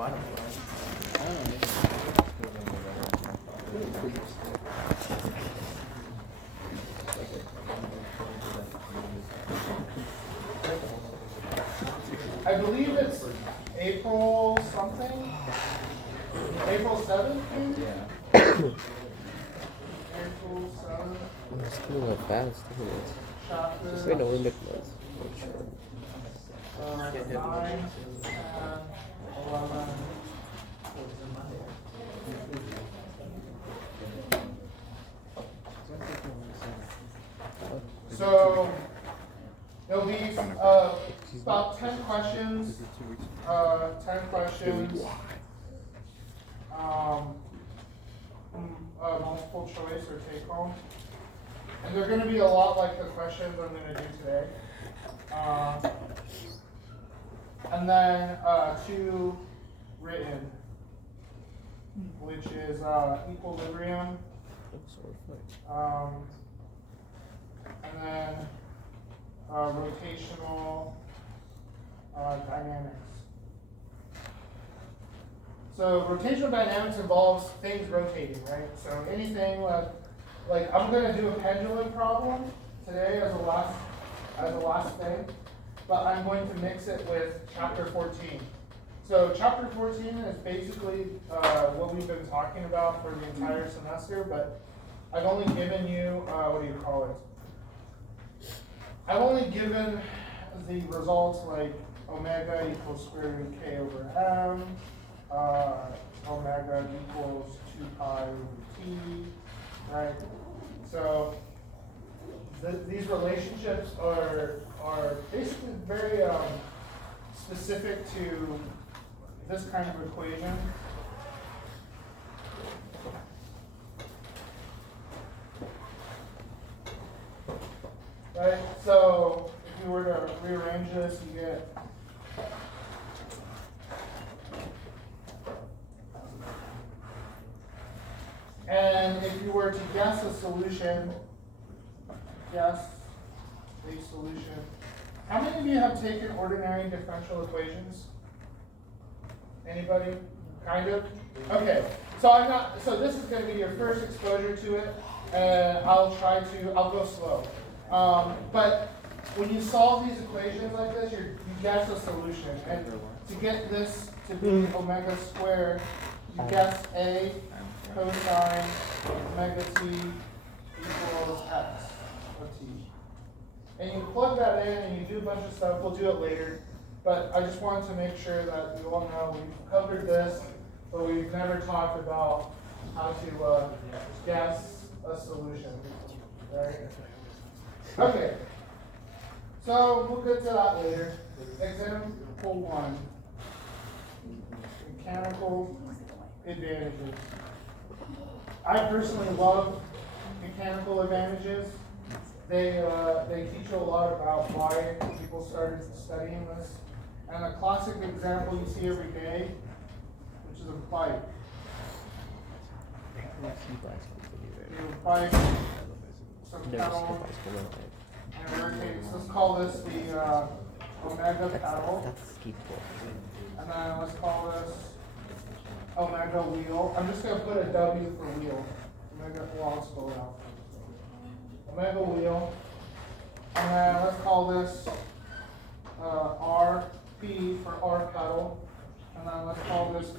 I believe it's April something. April 7th, maybe? Yeah. April 7th. It's coming up fast, isn't it? Chapter. Wait, no, we're Nicholas. 9, 10, 11. So there'll be about 10 questions. 10 questions. Multiple choice or take home. And they're going to be a lot like the questions I'm going to do today. And then 2 written, which is equilibrium. And then rotational dynamics. So rotational dynamics involves things rotating, right? So anything like I'm going to do a pendulum problem today as a last thing, but I'm going to mix it with chapter 14. So chapter 14 is basically what we've been talking about for the entire semester, but I've only given you, what do you call it? I've only given the results like omega equals square root k over m, omega equals 2 pi over t, right? So these relationships are basically very specific to this kind of equation. Right? So if you were to rearrange this, you get and if you were to guess a solution, how many of you have taken ordinary differential equations? Anybody? Kind of? Okay. So this is going to be your first exposure to it, and I'll go slow. But when you solve these equations like this, you guess a solution. And to get this to be omega squared, you guess A cosine omega t equals x of t. And you plug that in and you do a bunch of stuff. We'll do it later. But I just wanted to make sure that you all know we've covered this, but we've never talked about how to guess a solution. Right? Okay. So we'll get to that later. Example 1. Mechanical advantages. I personally love mechanical advantages. They teach you a lot about why people started studying this. And a classic example you see every day, which is a bike. You bike, some pedal, and it rotates. Let's call this the omega pedal. And then let's call this omega wheel. I'm just going to put a W for wheel. Omega, well, I'll spell it out. Omega wheel. And then let's call this RP for R pedal. And then let's call this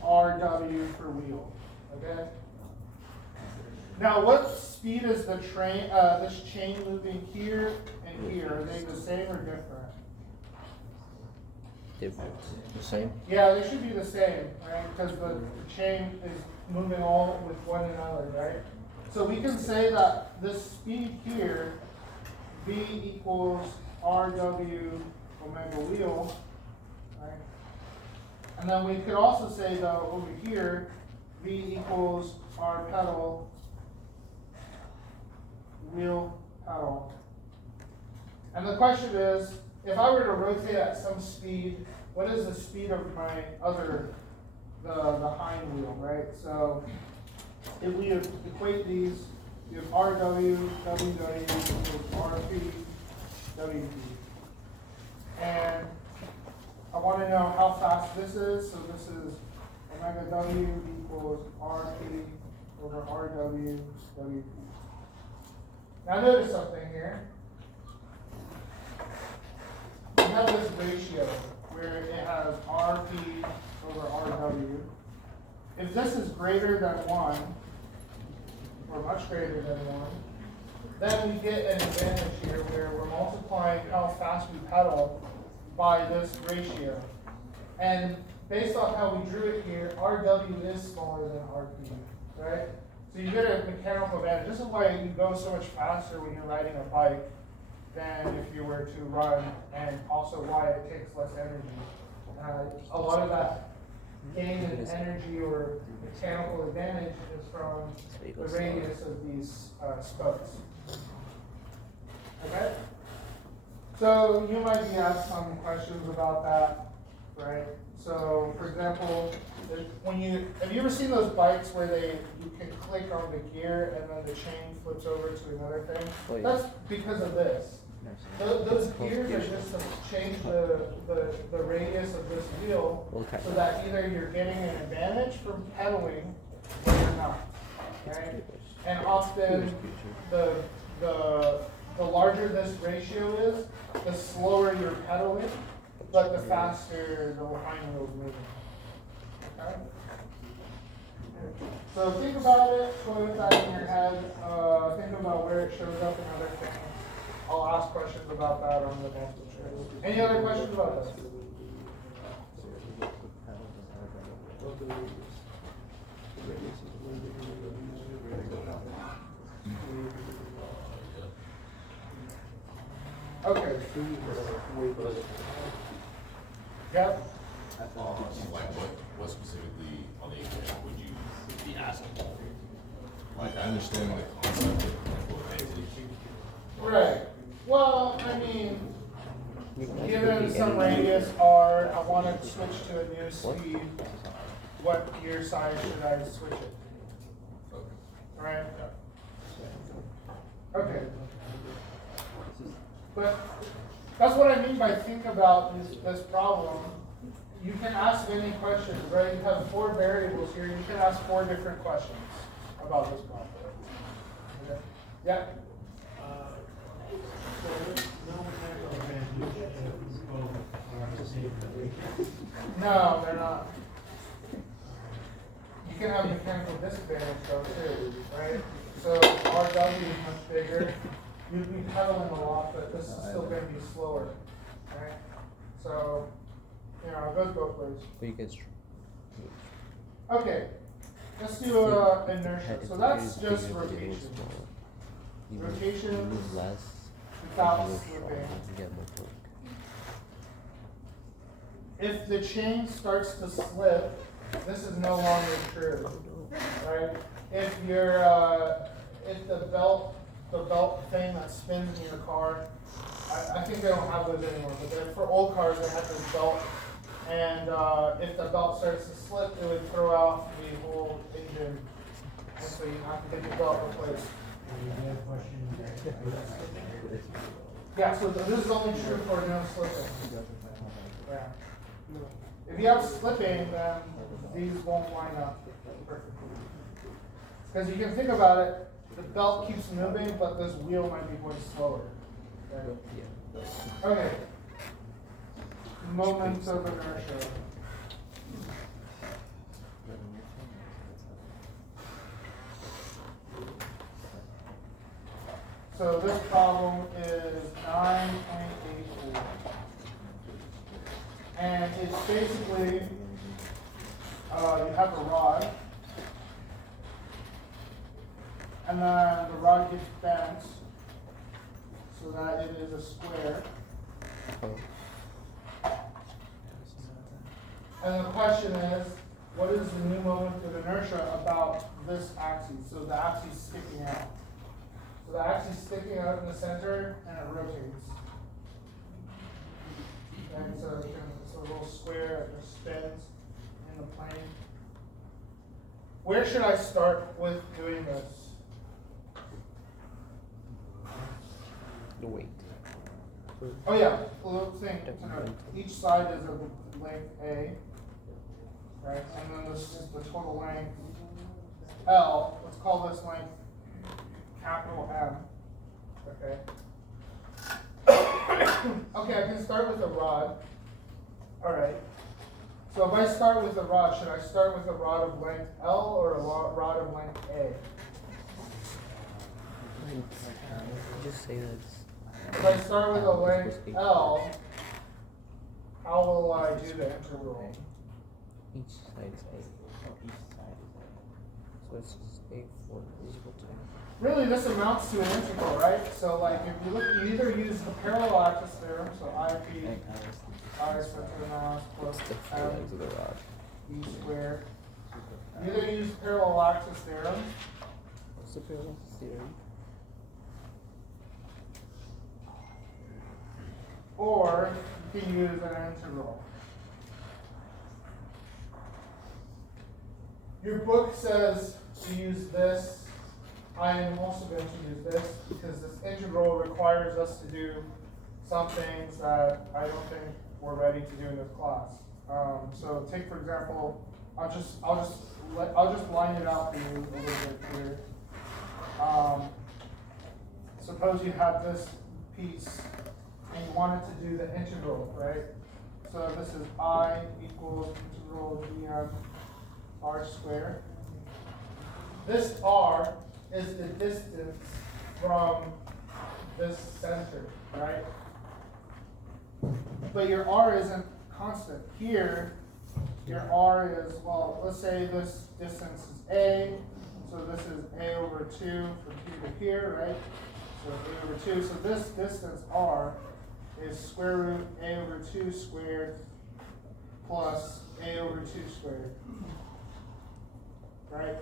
RW for wheel. Okay? Now, what speed is the train? This chain moving here and here? Are they the same or different? The same? Yeah, they should be the same, right? Because the chain is moving all with one another, right? So we can say that this speed here, V equals RW omega wheel, right? And then we could also say though over here, V equals R pedal wheel pedal. And the question is, if I were to rotate at some speed, what is the speed of my the hind wheel, right? So if we equate these, we have RW, WW equals RP, WP. And I want to know how fast this is. So this is omega W equals RP over RW WP. Now notice something here. We have this ratio where it has RP over RW. If this is greater than 1, or much greater than 1, then we get an advantage here where we're multiplying how fast we pedal by this ratio. And based on how we drew it here, RW is smaller than RP, right? So you get a mechanical advantage. This is why you go so much faster when you're riding a bike than if you were to run, and also why it takes less energy. A lot of that gain in energy or mechanical advantage is from the radius of these spokes. Okay? So you might be asked some questions about that, right? So, for example, have you ever seen those bikes where you can click on the gear and then the chain flips over to another thing? Oh, yeah. That's because of this. Those gears are just to change the radius of this wheel so that either you're getting an advantage from pedaling or you're not, right? And often the larger this ratio is, the slower you're pedaling, but the faster the hind wheel's moving. Okay? So think about it, put that in your head, think about where it shows up in other things. I'll ask questions about that on the multiple choice. Any other questions about this? Okay. Yep. Like what specifically on the exam would you be asking? Like I understand the concept of mechanical advantage. Right. Well, I mean, given some radius R, I want to switch to a new speed. What gear size should I switch it? Right? Okay. But that's what I mean by think about this problem. You can ask any questions, right? You have 4 variables here. You can ask 4 different questions about this problem. Okay? Yeah? No, they're not. You can have mechanical disadvantage though too, right? So RW is much bigger. You'd be pedaling a lot, but this is still going to be slower, right? So, it goes both ways. But you can. Okay, let's do inertia. So that's just rotation. Rotation without slipping. If the chain starts to slip, this is no longer true, right? If if the belt thing that spins in your car, I think they don't have those anymore, but for old cars they had this belt, and if the belt starts to slip, it would throw out the whole engine, and so you have to get the belt replaced. Yeah, so this is only true for no slipping. Yeah. If you have slipping, then these won't line up perfectly. Because you can think about it, the belt keeps moving, but this wheel might be going slower. Okay. Moments of inertia. So this problem is 9.84. And it's basically, you have a rod, and then the rod gets bent so that it is a square. And the question is, what is the new moment of inertia about this axis? So the axis sticking out. So the axis sticking out in the center, and it rotates. And so it's a little square that just spins in the plane. Where should I start with doing this? The weight. Oh yeah, little thing to note. Each side is of length A, right? And then this is the total length L. Let's call this length capital M. Okay. Okay, I can start with a rod. All right. So if I start with a rod, should I start with a rod of length L or a rod of length A? Just say that. If I start with a length L, how will I do the integral? Each side is A. So it's just A for is equal to. Really, this amounts to an integral, right? So like if you look, you either use the parallel axis theorem, so IP I center mass plus It's the four M legs of the rod. E squared. You either use parallel axis theorem, What's the parallel theorem? or you can use an integral. Your book says to use this. I am also going to use this because this integral requires us to do some things that I don't think we're ready to do in this class. So take for example, I'll just line it out for you a little bit here. Suppose you have this piece and you wanted to do the integral, right? So this is I equals integral dm r squared. This r is the distance from this center, right? But your r isn't constant. Here, your r is, well, let's say this distance is a, so this is a over 2 from here to here, right? So a over 2, so this distance r is square root a over 2 squared plus a over 2 squared, right?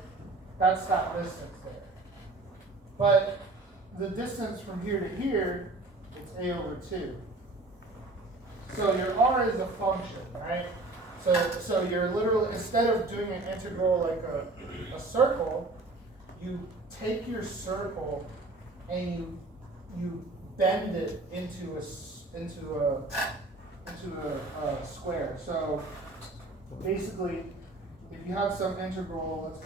That's that distance there. But the distance from here to here, it's a over 2. So your r is a function, right? So you're literally, instead of doing an integral like a circle, you take your circle and you bend it into a square. So basically, if you have some integral,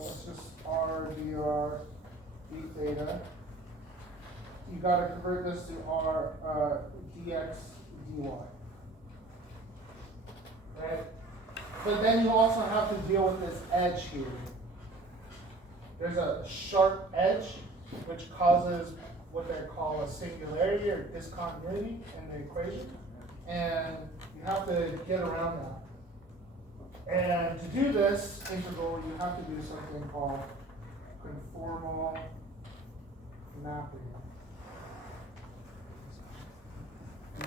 let's just r dr d theta, you got to convert this to r dx dy, right? But then you also have to deal with this edge here. There's a sharp edge which causes what they call a singularity or discontinuity in the equation, and you have to get around that. And to do this integral, you have to do something called conformal mapping.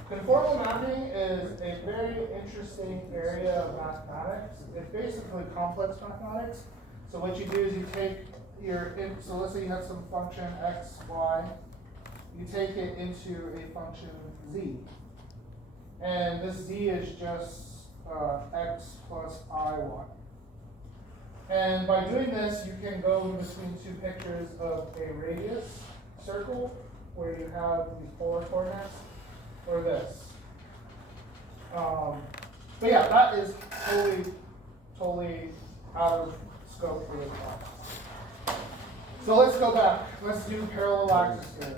Conformal mapping is a very interesting area of mathematics. It's basically complex mathematics. So what you do is you take so let's say you have some function x, y, you take it into a function z. And this z is just x plus I, y. And by doing this, you can go in between two pictures of a radius circle where you have these polar coordinates, or this. But yeah, that is totally out of scope for this class. So let's go back. Let's do parallel axis here.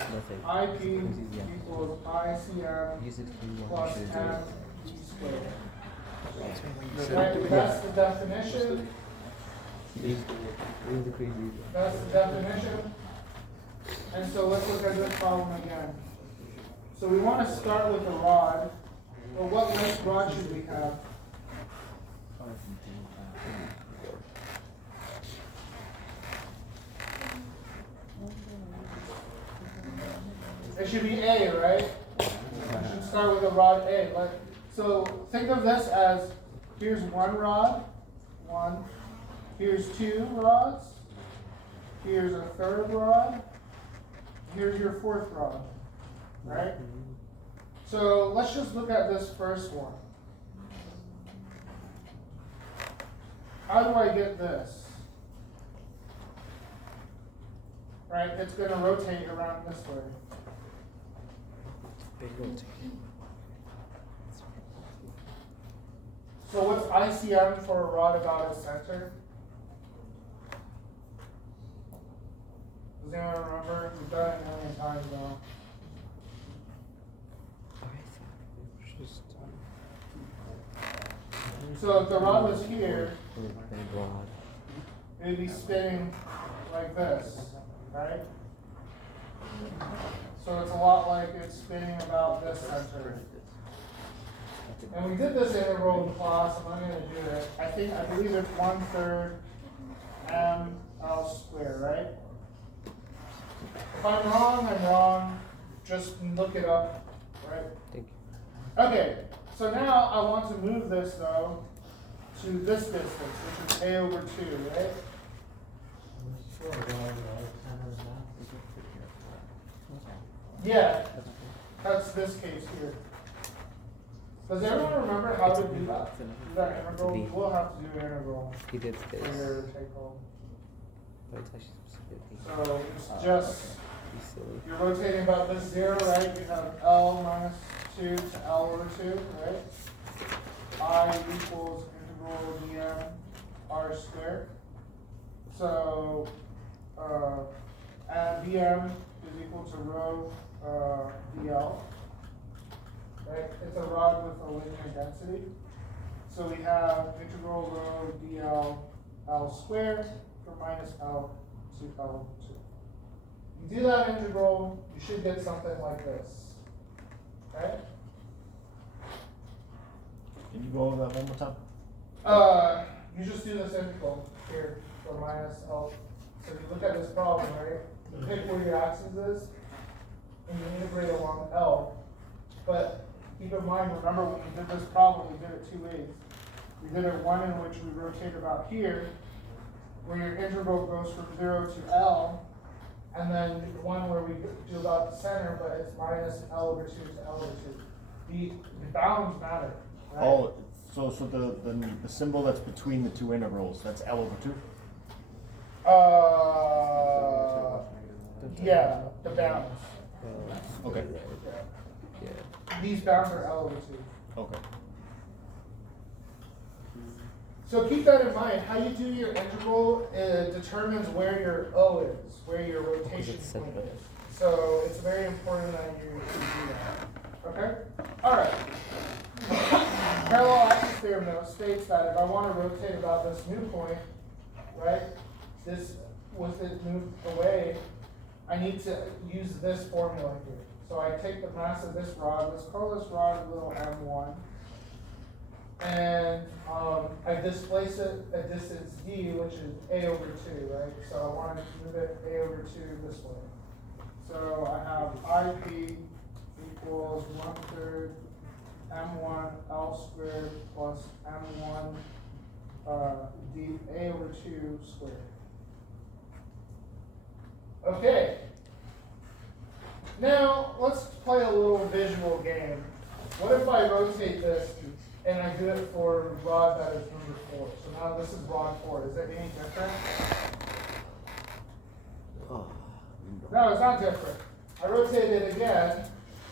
IP equals ICM plus M E squared. Right, that's the definition. That's the definition. And so let's look at this problem again. So we want to start with a rod. Well, what length rod should we have? It should be A, right? We should start with a rod A. So think of this as, here's one rod, one. Here's two rods. Here's a third rod. Here's your fourth rod, right? So let's just look at this first one. How do I get this? Right, it's going to rotate around this way. Big rotate. So what's ICM for a rod about its center? Does anyone remember? We've done it a million times now. I thought it was just So if the rod was here, big rod. it would be spinning like this, right? So it's a lot like it's spinning about this center. And we did this integral in class, I'm not gonna do it. I believe it's 1/3 ml squared, right? If I'm wrong, I'm wrong. Just look it up, right? Thank you. Okay, so now I want to move this though to this distance, which is a over 2, right? Yeah, that's this case here. Does everyone remember how to do that? Do that integral? We'll have to do an integral He did for this, your take home. but it's actually specifically. So it's just, He's silly. you're rotating about this 0, right? You have L minus 2 to L over 2, right? I equals integral dm r squared. So, and dm is equal to rho dl. Right? It's a rod with a linear density. So we have integral rho dl L squared from minus L to L 2. You do that integral, you should get something like this. Okay? Can you go over that one more time? You just do this integral here from minus L. So you look at this problem, right? You pick where your axis is, and you integrate along L. But keep in mind, remember when we did this problem, we did it 2 ways. We did it one in which we rotate about here, where your integral goes from 0 to L, and then one where we do about the center, but it's minus L over 2 to L over 2. The bounds matter, right? Oh, so the symbol that's between the two integrals, that's L over 2? Yeah, the bounds. Okay. Yeah. These bounds are L over 2. Okay. So keep that in mind. How you do your integral determines where your O is, where your rotation point is. So it's very important that you do that. Okay? Alright. Parallel axis theorem though states that if I want to rotate about this new point, right, this with it moved away, I need to use this formula here. So I take the mass of this rod, let's call this rod little m1, and I displace it at distance d, which is a over 2, right? So I want to move it a over 2 this way. So I have ip equals 1/3 m1 L squared plus m1 d a over 2 squared. Okay. Now let's play a little visual game. What if I rotate this and I do it for rod that is number 4? So now this is rod 4. Is it any different? Oh. No, it's not different. I rotate it again.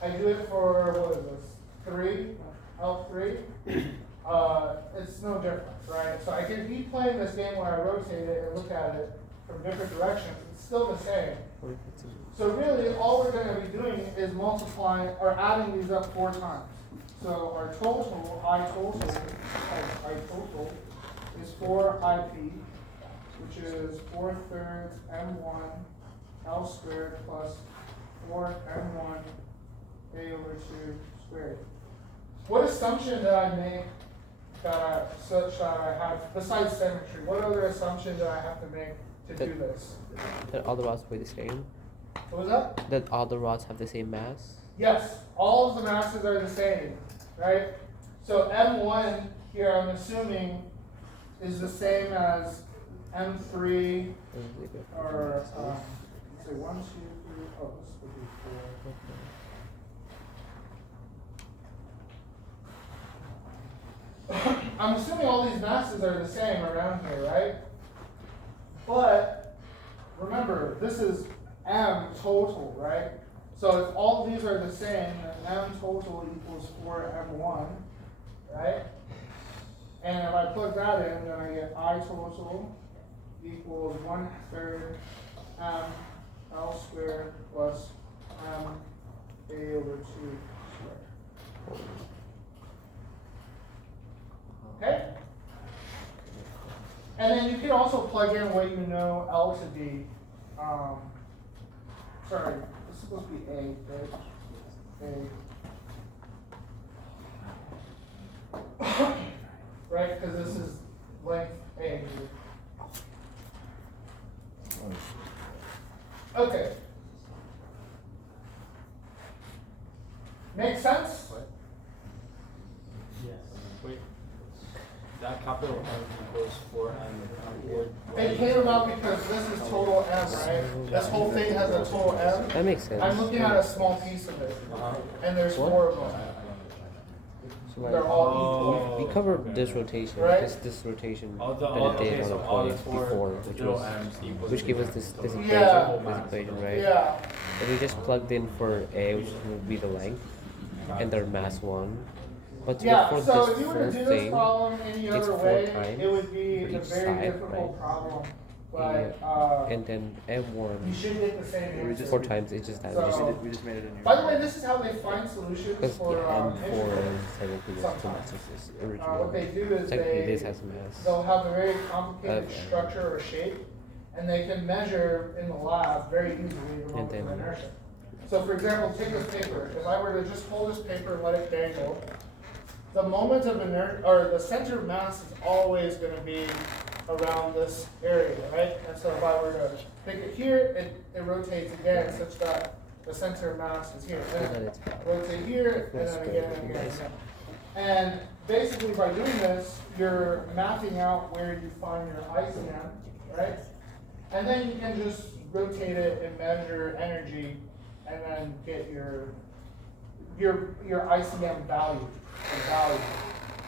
I do it for, what is this, 3, L3. It's no different, right? So I can keep playing this game where I rotate it and look at it from different directions. It's still the same. So really, all we're going to be doing is multiplying or adding these up 4 times. So our total, I total is 4IP, which is 4/3 M1 L squared plus 4 M1 A over 2 squared. What assumption did I make such that I have, besides symmetry, what other assumption do I have to make to do this? That all the rods weigh the same? What was that? That all the rods have the same mass? Yes, all of the masses are the same, right? So M1 here, I'm assuming, is the same as M3, or, let's say 1, 2, 3, oh, this would be 4. I'm assuming all these masses are the same around here, right? But, remember, this is M total, right? So if all of these are the same, then M total equals 4M1, right? And if I plug that in, then I get I total equals 1/3 M L squared plus M A over 2 squared. Okay? And then you can also plug in what you know L to be. Sorry, this is supposed to be A, right? A. Right, because this is length A. Okay. Make sense? Yes. Wait. That capital M equals 4M. It came about because this is total M, right? This whole thing has a total M. That makes sense. I'm looking at a small piece of it, and there's What? 4 of them. So like, They're all we covered this rotation, Right? this rotation All the, that all, it did okay, on so the all the point 4 before, little M's equals which gave us this equation, Yeah. this equation, right? Yeah. And we just plugged in for A, which would be the length, and their mass 1. But to Yeah, get so for if you this were to full do this thing, problem any it's other 4 way, times it would be for a each very side, difficult right? problem. Yeah. But And then you M1, should get the same answer. 4 times, it's just that. So- We just made it in here. By the way, this is how they find solutions Because for M4 integrals. and 17 is Sometimes. this What original. they do is Technically, this they, has mass. they'll have a very complicated Okay. structure or shape, and they can measure in the lab very easily the moment then- of inertia. So for example, take this paper. If I were to just hold this paper and let it dangle, the moment of inertia, or the center of mass is always going to be around this area, right? And so if I were to pick it here, it rotates again such that the center of mass is here. And And then then it's rotate here, and then again, and again. And basically by doing this, you're mapping out where you find your ICM, right? And then you can just rotate it and measure energy, and then get your ICM value,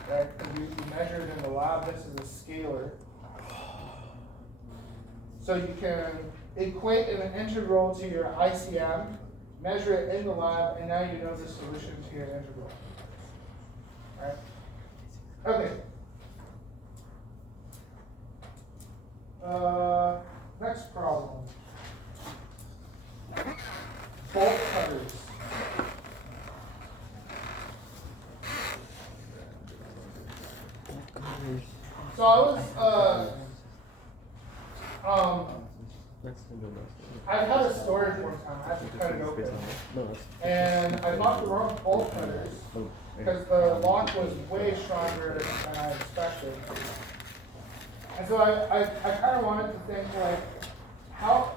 right? Because you measured in the lab, this is a scalar. So you can equate an integral to your ICM, measure it in the lab, and now you know the solution to your integral. Right? Okay. Next problem. Bolt cutters. So I was, I've had a storage one time. I had to cut it open, and I bought the wrong bolt cutters because the lock was way stronger than I expected. And so I kind of wanted to think like, how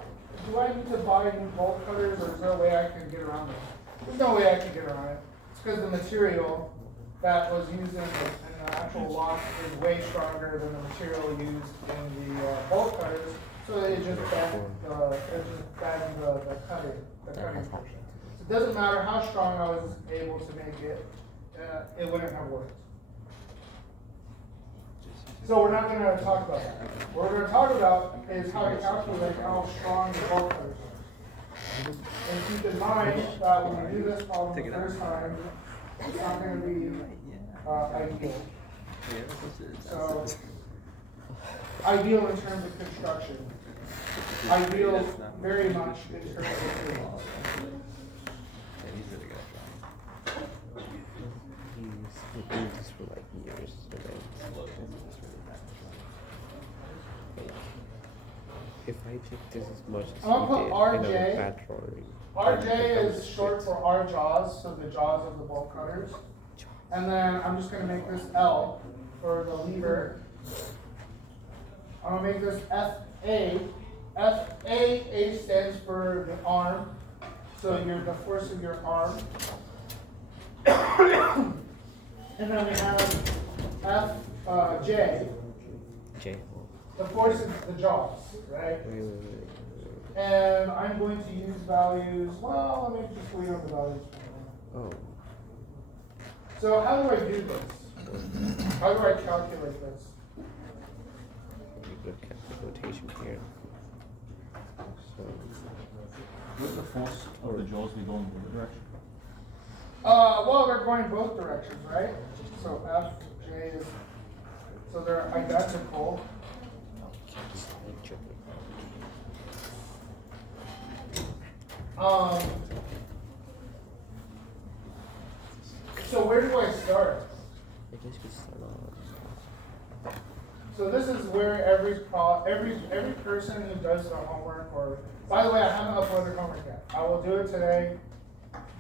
do I need to buy new bolt cutters, or is there a way I can get around it? There's no way I can get around it. It's because the material that was used in the actual lock is way stronger than the material used in the bolt cutters. So it just bends the cutting portion. So it doesn't matter how strong I was able to make it, it wouldn't have worked. So we're not going to talk about that. What we're going to talk about is how to calculate how strong the bolt cutters are. And keep in mind that when we do this problem the first time, it's not going to be ideal. So, ideal in terms of construction. Ideal very much in terms of physics. He's doing this for like years. So then, like, if I take this as much as I'm gonna he put did, RJ. I know bad drawing. RJ is short for R jaws, so the jaws of the bolt cutters. And then I'm just going to make this L for the lever. I'm going to make this FA. A stands for the arm, so the force of your arm. And then we have J. J. The force is the jaws, right? Wait. And I'm going to use values, well, let me just leave on the values. Oh. So how do I do this? How do I calculate this? You look at the rotation here. So Would the force of the jaws be going in the direction? Well, they're going both directions, right? So F, J is, so they're identical. So where do I start? I guess we start off. So this is where every person who does the homework, or by the way, I haven't uploaded homework yet. I will do it today.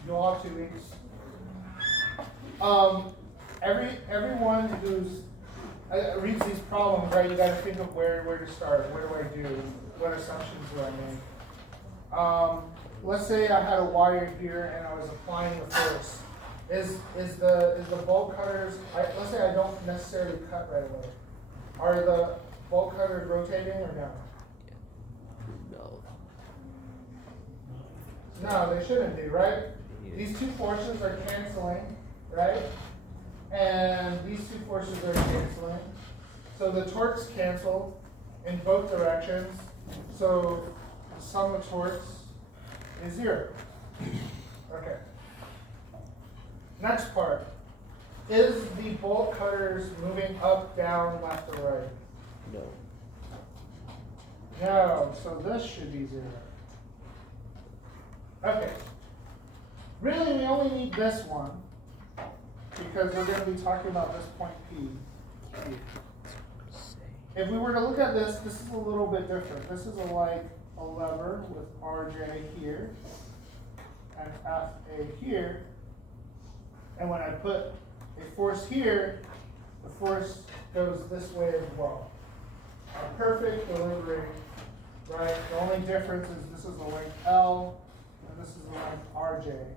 You'll have 2 weeks. Everyone who's reads these problems, right? You got to think of where to start. What do I do? What assumptions do I make? Let's say I had a wire here and I was applying the force. Is the bolt cutters? Let's say I don't necessarily cut right away. Are the bolt cutters rotating or no? No. No, they shouldn't be, right? These two forces are canceling, right? And these two forces are canceling. So the torques cancel in both directions. So the sum of torques is 0. Okay. Next part. Is the bolt cutters moving up, down, left, or right? No. No, so this should be 0. Okay. Really, we only need this one because we're going to be talking about this point P. If we were to look at this, this is a little bit different. This is like a lever with RJ here and FA here. And when I put a force here, the force goes this way as well. A perfect delivery, right? The only difference is this is the length L and this is the length RJ.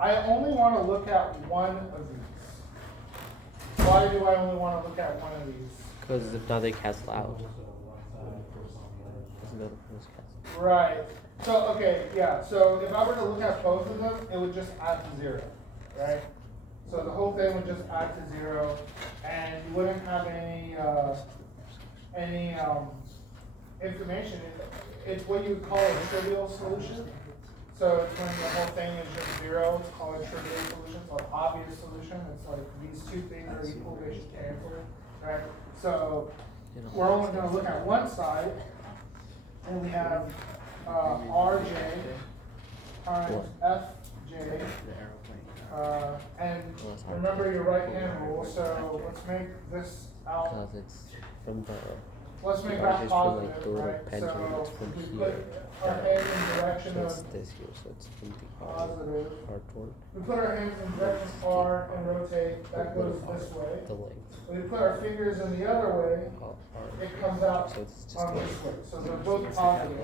I only want to look at one of these. Why do I only want to look at one of these? Because if not, they cancel out. There's no force cancel. Right. So, okay, yeah. So if I were to look at both of them, it would just add to 0, right? So the whole thing would just add to 0, and you wouldn't have any information. It's what you would call a trivial solution. So it's when the whole thing is just 0. It's called a trivial solution. It's an obvious solution. It's like these two things are equal. They should cancel, right? So we're only going to look at one side, and we have RJ times FJ. And remember your right hand rule, so let's make this out. Because it's from the. Let's make Ours that is from like positive, the little right? pendulum. It's So from we here. put our hands in direction It's of this here, so it's from the positive. hard torque. We put our hands in direction R and rotate, that goes this way. The length. When we put our fingers in the other way, it comes out So it's just on like this way. So they're both positive.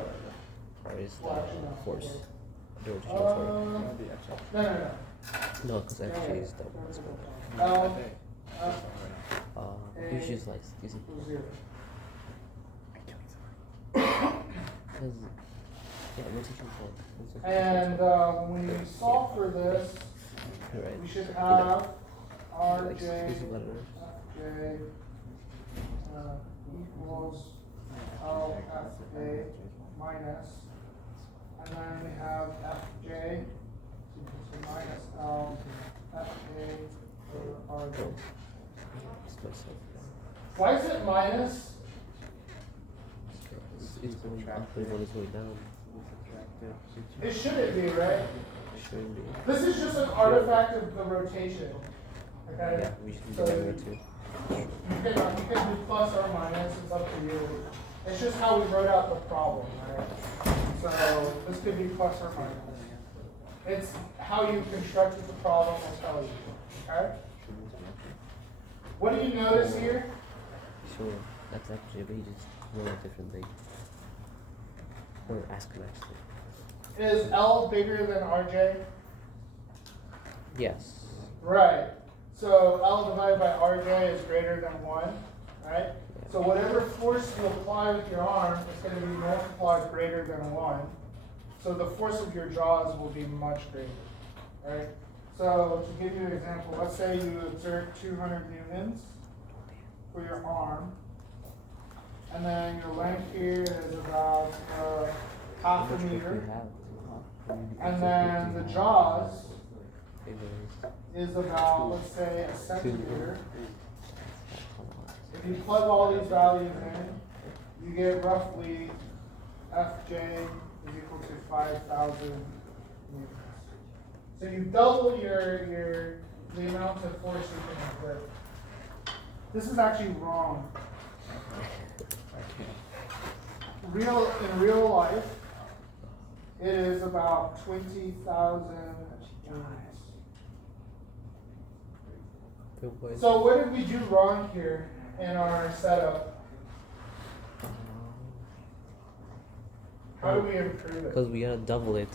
R is Well, actually, the no. force. The rotational torque. No. No, because actually is the L, you should just like use it. 0. Because yeah, rotational torque. And when we solve for this, Right. we should You have know, like, RJ, use the letters. J equals LFA minus, and then we have FJ equals to minus LFA over RJ. It's myself. Why is it minus? It's going up and one is going down. It shouldn't be, right? It shouldn't be. This is just an artifact of the rotation. Okay? Yeah, we should be So doing it too. you can do plus or minus, it's up to you. It's just how we wrote out the problem, right? So this could be plus or minus. It's how you constructed the problem will tell you. Okay? What do you notice here? Sure, that's actually, but he just wrote a different thing. Or ask him actually. Is L bigger than RJ? Yes. Right. So L divided by RJ is greater than 1, right? So whatever force you apply with your arm is going to be multiplied greater than 1. So the force of your jaws will be much greater, right? So to give you an example, let's say you exert 200 newtons for your arm, and then your length here is about half a meter, and then the jaws is about, let's say, a centimeter. If you plug all these values in, you get roughly Fj is equal to 5,000 newtons. So you double the amount of force you can exert. This is actually wrong. In real life, it is about 20,000 newtons. So what did we do wrong here in our setup? How do we improve it? Because we gotta double it.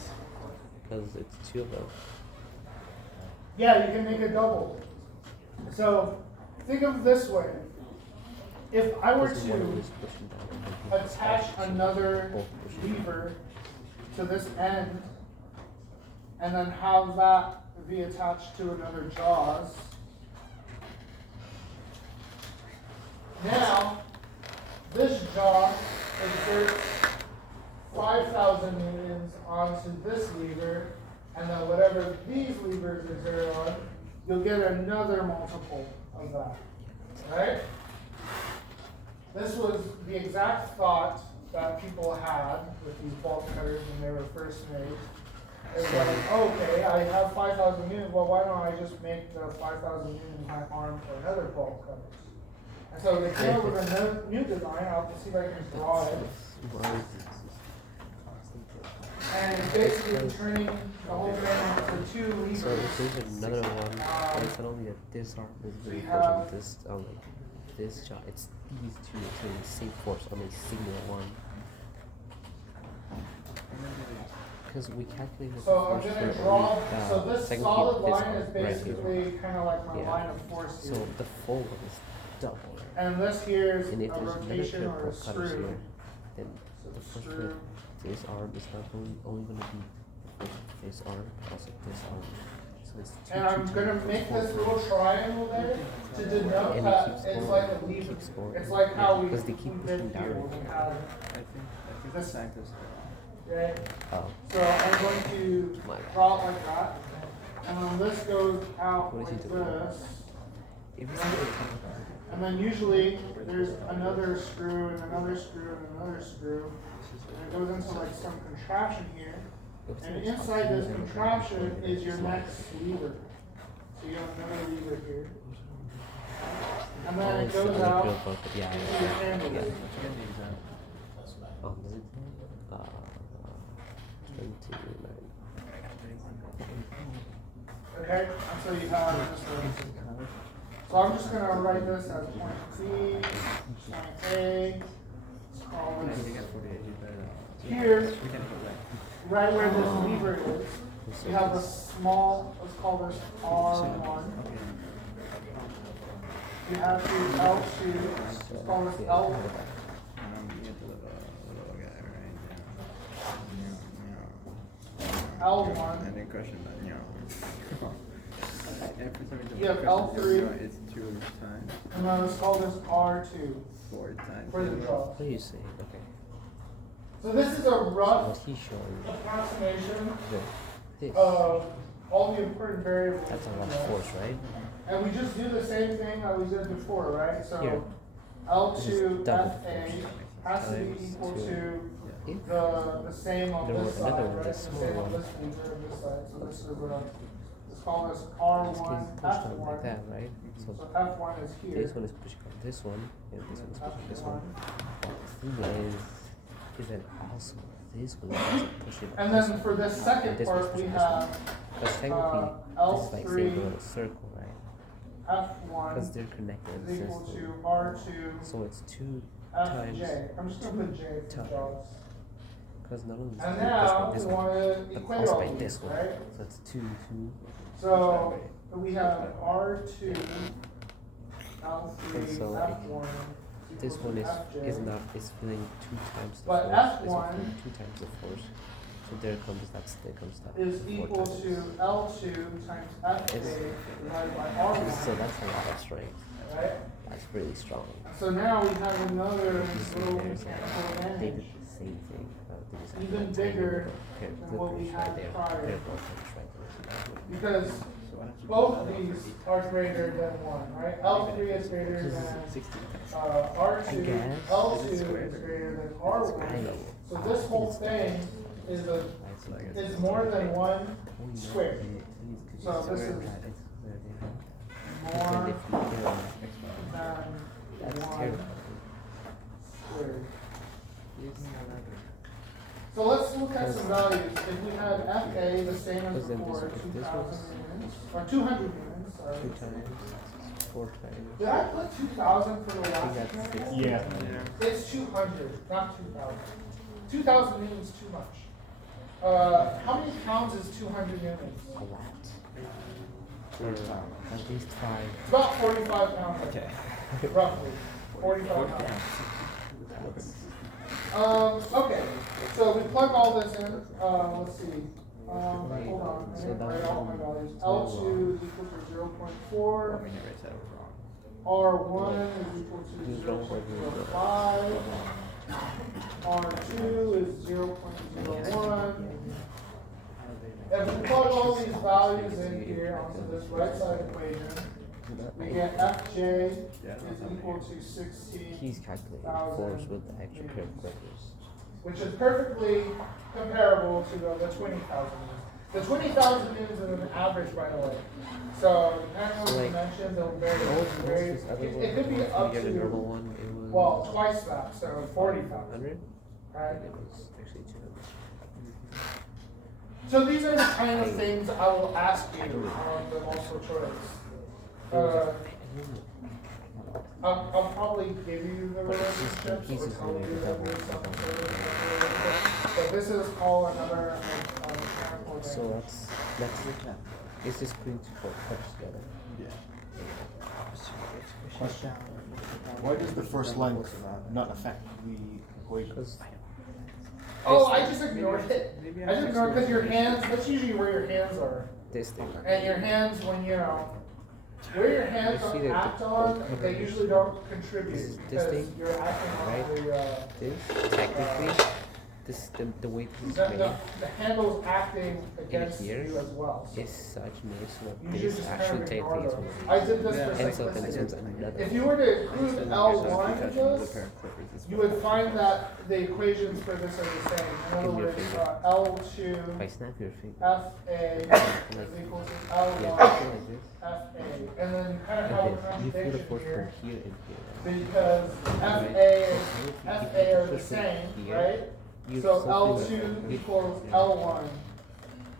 Because it's 2 of them. Yeah, you can make it double. So think of it this way. If I were Because one to is pushing down and the attach other is another both pushing down. lever to this end, and then have that be attached to another jaws. Now, this jaw exerts 5,000 newtons onto this lever, and then whatever these levers exert on, you'll get another multiple of that, right? This was the exact thought that people had with these bolt cutters when they were first made. It's like, okay, I have 5,000 newtons, well, why don't I just make the 5,000 newtons my arm for another bolt cutter? And so they came up with a new design. I'll see if I can draw it. And it's basically turning the whole thing into 2 levers. So this is another one. But it's not only that this arm is very we force on have- this this job. It's these two exerting the same force on a single one. Because we calculated the So I'm force gonna for draw, only, so this technically solid this line arm is right here. basically kind of like my Yeah. line of force So here. the full one is double. And this here is And if a there's another rotation pair or a of cutters screw. here, then So the the force screw. with this arm is not only going to be the force of this arm, but also this arm. So it's two, And I'm two, gonna two, make four, this four. little triangle there to denote And it that keeps it's going, like a it lever. keeps going. It's like how we Because they keep we pushing did here down. when we had, I think This- the scientists. right? Oh, So I'm going to My bad. draw it like that. And then this goes out What is he like doing? this. if you see the top, And then usually there's another screw and another screw and another screw. And it goes into like some contraption here. And inside this contraption is your next lever. So you have another lever here. And then it goes out yeah, into your handle. yeah. Check out the exam. Oh, does it? 29. Okay? And so you have this one. So I'm just gonna write this as point C, point A. Let's call this here, right where this lever is. You have a small, let's call this R1. You have to L2, let's call this L1. L1. And then question that, and for some reason, You have question L3. It's 2 times, And then let's call this R2 4 times. for the draw. What are you saying? Okay. So this is a rough What he's showing. approximation This. of all the important variables. That's a in lot of this. force, right? And we just do the same thing that we did before, right? Here. So L2 This is double FA has to be times equal two. to If the same on There this were another side, one, right? the The small same on one. this lever and this side. So this is let's call this this R1 gets pushed on like F1. that, right? So So F1 is here. this one is pushing on this one, and this one is pushing this one. F1. The thing is that also this one is also pushing And this then one. for this second This one's part, we pushing this one. have Because technically, this is like L3 saying going in a circle, right? Because F1 they're connected in is the equal system. to R2 So it's 2 times. FJ. I'm just gonna put J for Time. jaws. Because not only is And it now this we one, want to but equate also all by these, this one. right? So it's 2, 2. So we have R2 L3 And so, like, F1 This equals one to is FJ. not is feeling 2 times the But force. This F1 one feeling 2 times the force. So there comes that is 4 equal times. to L2 times FJ divided by So R1, that's a lot of strength. right? That's really strong. So now we have another You see little there's mechanical they did advantage. the same thing. They just have Even that tiny bigger little pair of than what we clippers right had there. prior. Pair of clippers right there. Because So why don't you both put of that up these for are greater than 1, right? L3 is greater than 16 times. R2, I guess. L2 Is it is squared? greater than I R1. know. So this whole thing is a So I guess is it's more okay. than 1 squared. So this is more than That's 1 terrible. squared. So let's look at some values. If we had FA the same as Because then before, this 2,000 was- units, or 200 units, sorry. 2 times, 4 times. Did I put 2,000 for the I last think that's example? 60. Yeah. It's 200, not 2,000. 2,000 units too much. How many pounds is 200 units? A lot. At least 5. It's about 45 pounds. Okay. Roughly. 45 pounds. That's Okay, so we plug all this in. Let's see. Hold on. I So didn't that write all my one- values. so, L2 is equal to 0.4. I mean, I said it was wrong. R1 is equal to 0.05. R2 is 0.01. If we plug all these values in here onto this right side equation, we get Fj is equal to 16, he's calculating force with the extra pair of clippers. which is perfectly comparable to the 20,000 units. The 20,000 units is an average, by the way. So depending on So, the like, dimensions, it will vary. What was vary. this other one? It could be up You get a normal to, one, it was well, twice that, so 40,000, 100. right? It was actually 200. So these are the kind of things I will ask you on the multiple choice. I'll probably give you the relationships or tell you that there's something sort of, but this is called another mechanical So advantage. that's it's just putting 2 clips together. Question. Why does the first length not affect the equation? Because Oh, I just ignored it. Maybe I just I'm ignored because your hands, that's usually where your hands are. this thing. And your hands, when where your hands You see the- act the on, cover they is- usually don't this contribute is- this because thing, you're acting on right? the, This technically, the way this is made the handle's acting in against here you as well. So is such made so that you should this just kind actually of takes ignore these those. ones. I did this Yeah. for And so then this one's simplicity. another. If you were to include L1 in this, you would find that the equations for this are the same. In other Give me a words, finger. L2 If I snap your finger, FA is equal to yeah, L1 something like this. FA. And then you kind of have a And then you feel the contradiction force from here here and here. because Right. FA are the same, right? You So feel L2 equals L1.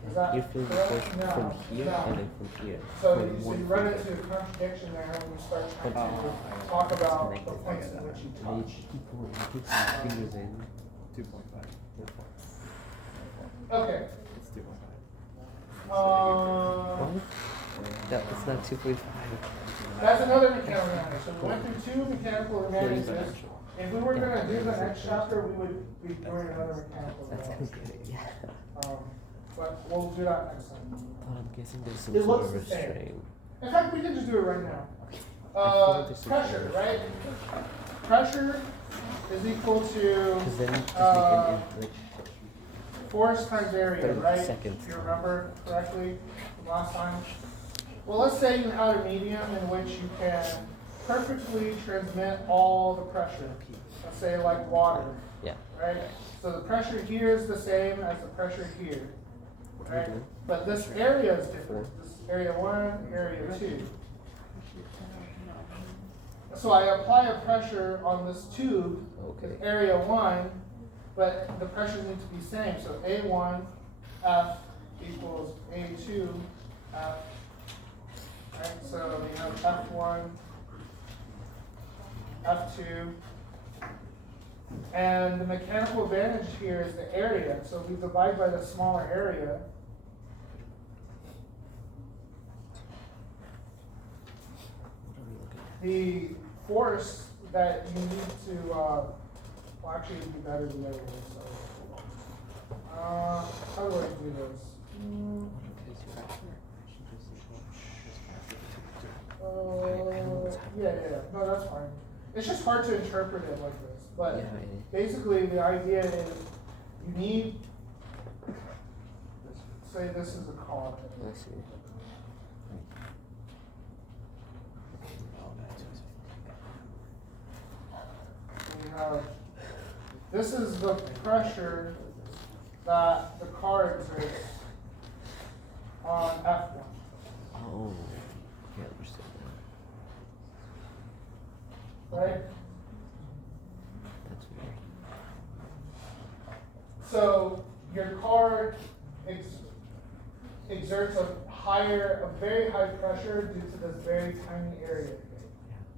Is that You feel the correct? force No, from here no. and then from here. So from you one run finger. into a contradiction there when you start trying But- to talk about the Connected. points in which you And then you touch. keep your fingers in. 2.5. Okay. It's 2.5. What? That, it's not 2.5. That's another mechanical advantage. So we went through 2 mechanical advantages. If we were gonna do the next chapter, we would be doing another mechanical That sounds advantage. good, yeah. But we'll do that next time. But I'm guessing there's some It sort looks of the same. restraint. In fact, we can just do it right now. I feel like there's some Pressure, sort of- right? Pressure is equal to Because then just like force times area, 30 right? seconds. If you remember correctly from last time. Well, let's say you had a medium in which you can perfectly transmit all the pressure. Let's say like water, yeah. right? So the pressure here is the same as the pressure here, right? But this area is different. This area 1, area 2. So I apply a pressure on this tube, Okay. with area 1, but the pressure needs to be same. So A1 F equals A2 F. Right? So you have F1, F2. And the mechanical advantage here is the area. So if we divide by the smaller area, the force that you need to, well, actually it'd be better the other way, so. How do I do this? Yeah, no, that's fine. It's just hard to interpret it like this, but Yeah, it is. basically the idea is you need, say this is a car. I see. We have, this is the pressure that the car exerts on F1. Oh, yeah, understood now. Right? That's weird. So your car exerts a very high pressure due to this very tiny area,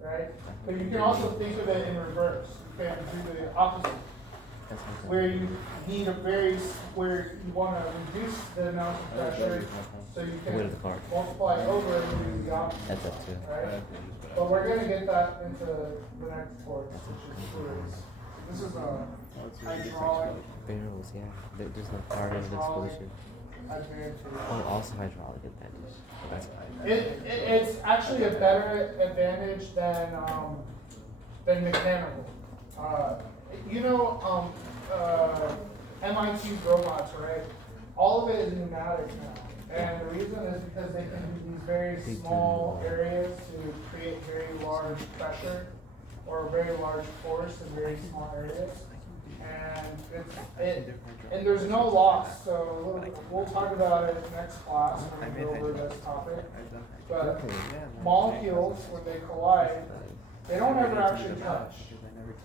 right? But you can also think of it in reverse. You can do the opposite, That's what where you need where you want to reduce the amount of pressure, so you Where can the car? multiply over and do the opposite. That's up too. Right? But we're gonna get that into the next course, which is fluids. This is a hydraulic Barrels, yeah. There's no carbon in this solution. advantage. Oh, also hydraulic advantage. That's It's actually a better advantage than mechanical. MIT robots, right? All of it is pneumatic now. And the reason is because they can do these very small areas to create very large pressure or very large force in very small areas. And there's no loss, so we'll talk about it next class when we go over this topic. But molecules, when they collide, they don't ever actually touch.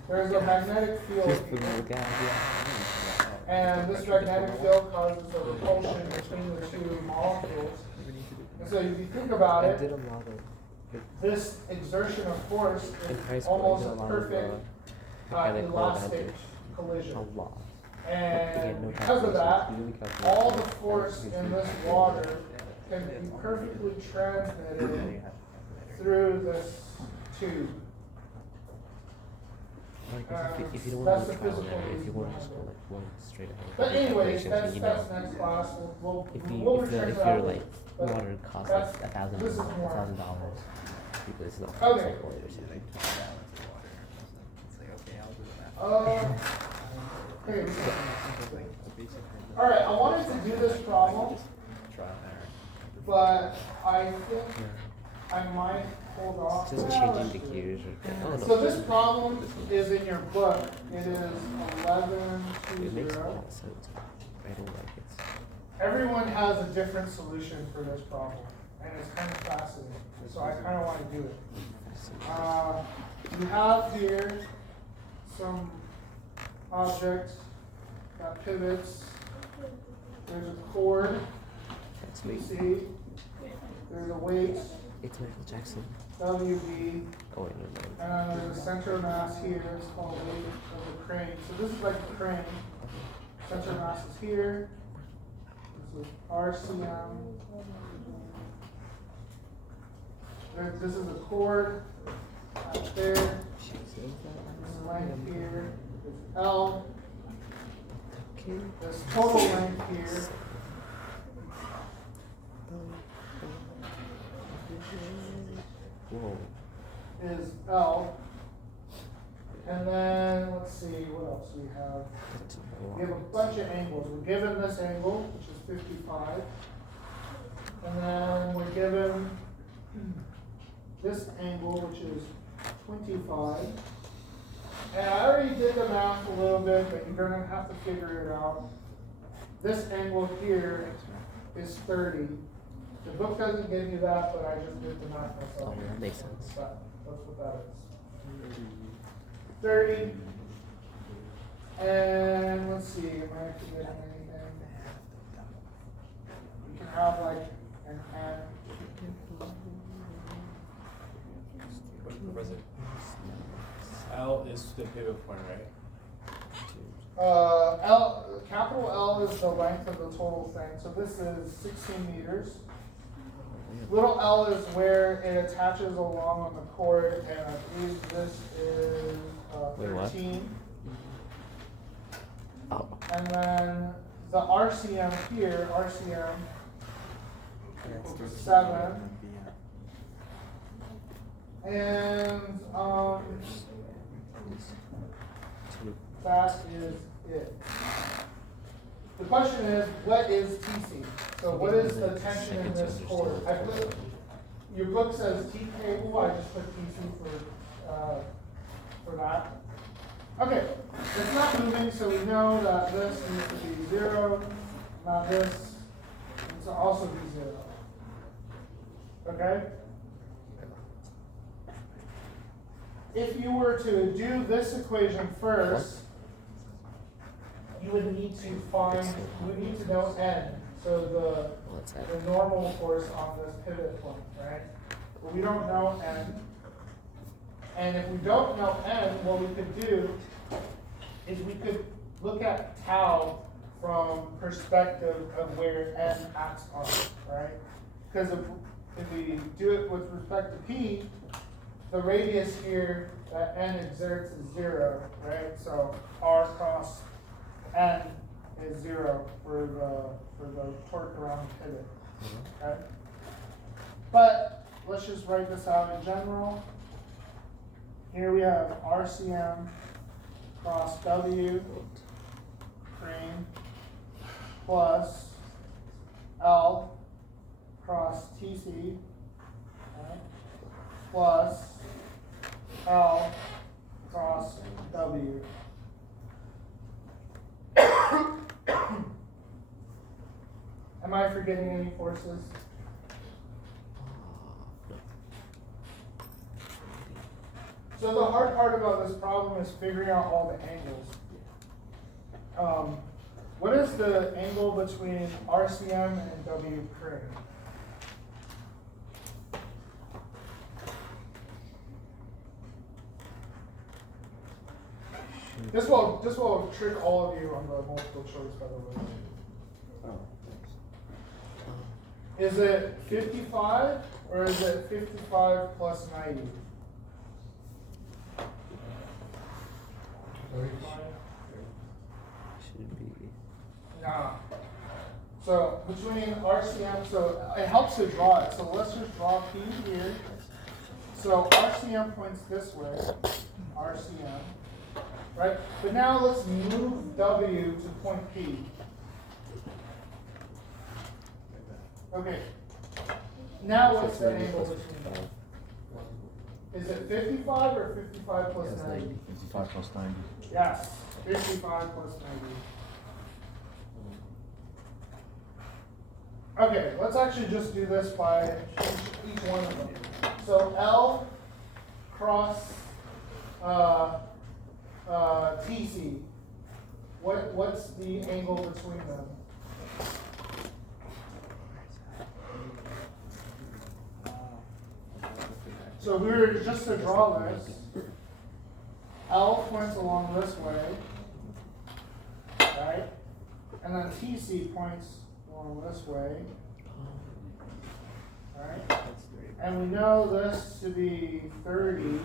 There's a magnetic field just the here, little guy, yeah. and this magnetic field causes a repulsion between the two molecules. And so if you think about I it, did a lot of this exertion of force in high is school. almost I did a a lot perfect of mechanical elastic advantage. collision. A lot. And because of that, all the force in this water can be perfectly transmitted through this tube. Like if you don't That's want to the go trial and physical error, if you want to reason just go like one straight ahead. But anyways, calculations, that's you know, next class. We'll if return to that your later. like But water costs that's- like $1,000, this is more- $1,000, people it's not Okay. cycle or something. Okay. All right, I wanted to do this problem, but I think I might hold off. Just Yeah, let's changing the do it. gears or oh no. So this problem is in your book. It is It 1120. makes a lot of sense. I don't like it. Everyone has a different solution for this problem, and it's kind of fascinating. So I kind of want to do it. You have here some object that pivots. There's a cord, That's you me. see. There's a weight, It's Michael Jackson. WB, Oh wait, never mind. and then there's a center mass here. It's called weight of the crane. So this is like the crane. Center mass is here. This is RCM. This is a cord up there. This length here is L. Okay. This total length here Whoa. is L. And then let's see what else we have. That's a We have a lot. bunch of angles. We're given this angle, which is 55. And then we're given this angle, which is 25. And I already did the math a little bit, but you're gonna have to figure it out. This angle here is 30. The book doesn't give you that, but I just did the math Oh, myself. that makes sense. That's what that is. 30. And let's see, am I forgetting anything? You can have like an N. L is the pivot point, right? Capital L is the length of the total thing, so this is 16 meters. Little l is where it attaches along on the cord, and I believe this is Wait, what? 13. Oh. And then the RCM here, RCM equals 7. And Two. that is it. The question is, what is TC? So what is the tension in this cord? I put, your book says T cable, I just put TC for that. Okay, it's not moving, so we know that this needs to be 0, now this needs to also be 0. Okay? If you were to do this equation first, you would need to find, you would need to know n, so What's that? the normal force on this pivot point, right? But we don't know n. And if we don't know n, what we could do is we could look at tau from perspective of where n acts on, right? Because if we do it with respect to p, the radius here that n exerts is 0, right? So r cross n is 0 for the torque around the pivot, okay? But let's just write this out in general. Here we have RCM cross W crane plus L cross TC, right, plus L cross W. Am I forgetting any forces? So the hard part about this problem is figuring out all the angles. What is the angle between RCM and W crane? This will trick all of you on the multiple choice, by the way. Oh, Is it 55 or is it 55 plus 90? 35? Should be. Nah. So between RCM, so it helps to draw it. So let's just draw P here. So RCM points this way, RCM, right? But now let's move W to point P. Okay. Now what's the angle between them? Is it 55 or 55 plus 90? 55 plus 90. Yes, 55 plus 90. Okay, let's actually just do this by each one of them. So L cross TC. What's the angle between them? So if we were just to draw this, L points along this way, right? And then TC points along this way, right? that's great. And we know this to be 30.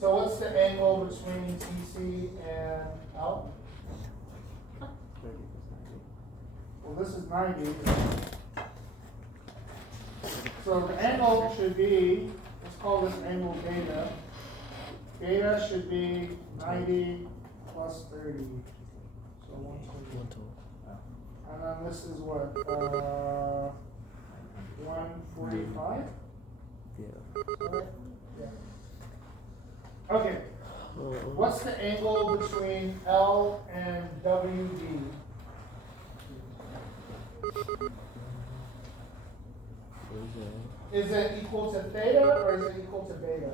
So what's the angle between TC and L? 30 plus 90. Well, this is 90. So the angle should be, let's call this angle beta. Beta should be 90 plus 30. So 120. And then this is what? 145? Yeah. Right? Yeah. Okay. What's the angle between L and WD? Is it equal to theta or is it equal to beta?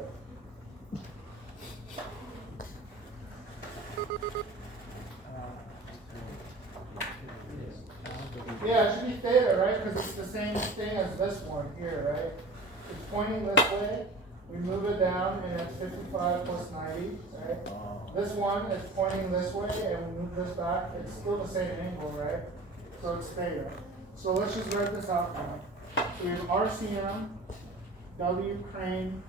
Yeah, it should be theta, right? Because it's the same thing as this one here, right? It's pointing this way. We move it down and it's 55 plus 90, right? This one is pointing this way and we move this back. It's still the same angle, right? So it's theta. So let's just write this out now. So we have RCM, W crane,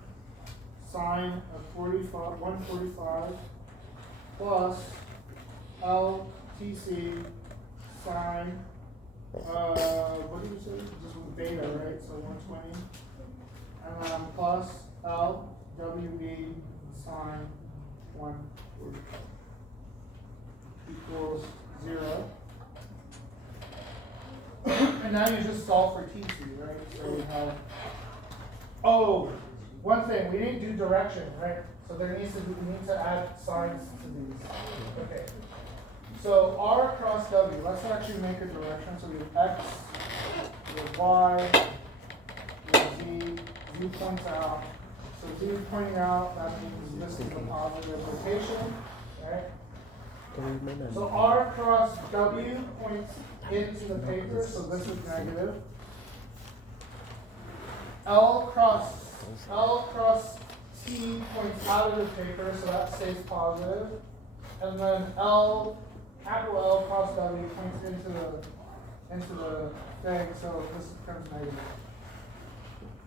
sine of 145, plus LTC, sine, what did you say? Just beta, right? So 120. and then plus L WB sine 140 equals 0. And now you just solve for TC, right? So we have, oh, one thing, we didn't do direction, right? So we need to add signs to these. Okay. So R cross W, let's actually make a direction. So we have X, we have Y, we have Z, Z points out. So Z pointing out, that means this is the positive location, right? So R cross W points into the paper, so this is negative. L cross T points out of the paper, so that stays positive. And then capital L cross W points into the thing, so this becomes negative.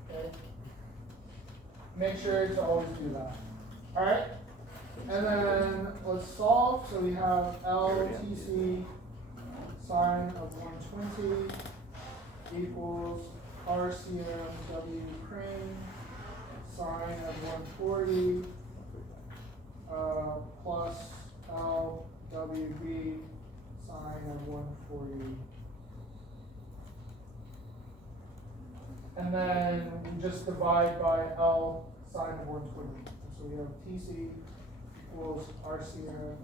Okay. Make sure to always do that. Alright? And then let's solve. So we have LTC sine of 120 equals RCM W crane sine of 140 plus LWB sine of 140. And then we just divide by L sine of 120. So we have TC equals RCM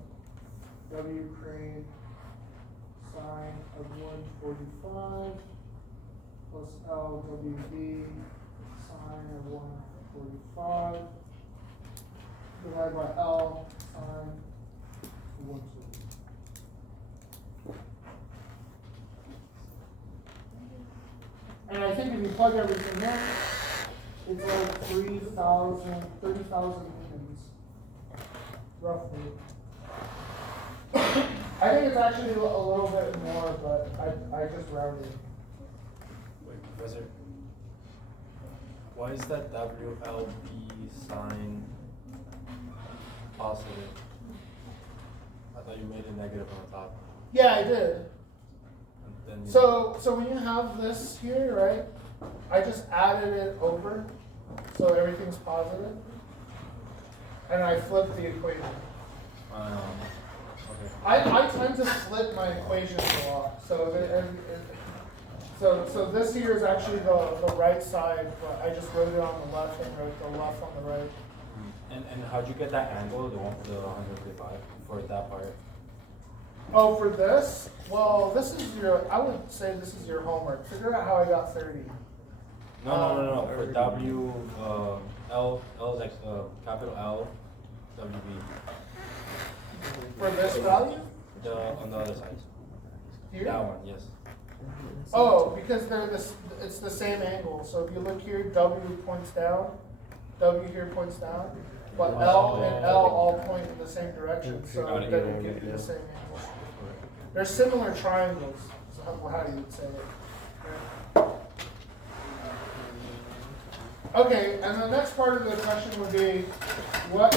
W crane sine of 145 plus LWB sine of 145 divided by L sine of 120. And I think if you plug everything in, it's like 30,000 lumens, roughly. I think it's actually a little bit more, but I just rounded. Wait, Professor, why is that WLB sign positive? I thought you made a negative on the top. Yeah, I did. And then you So when you have this here, right, I just added it over, so everything's positive, and I flipped the equation. okay. I tend to flip my equations a lot, so this here is actually the right side, but I just wrote it on the left and wrote the left on the right. And how'd you get that angle, the one for the 155, for that part? Oh, for this? Well, I would say this is your homework. Figure out how I got 30. No. For W, L is like capital L, WB. For this value? On the other side. Here? That one, yes. Oh, because it's the same angle. So if you look here, W points down, W here points down, but L and L all point in the same direction, so that would give you the same angle. They're similar triangles, is how you would say it. Okay, and the next part of the question would be, what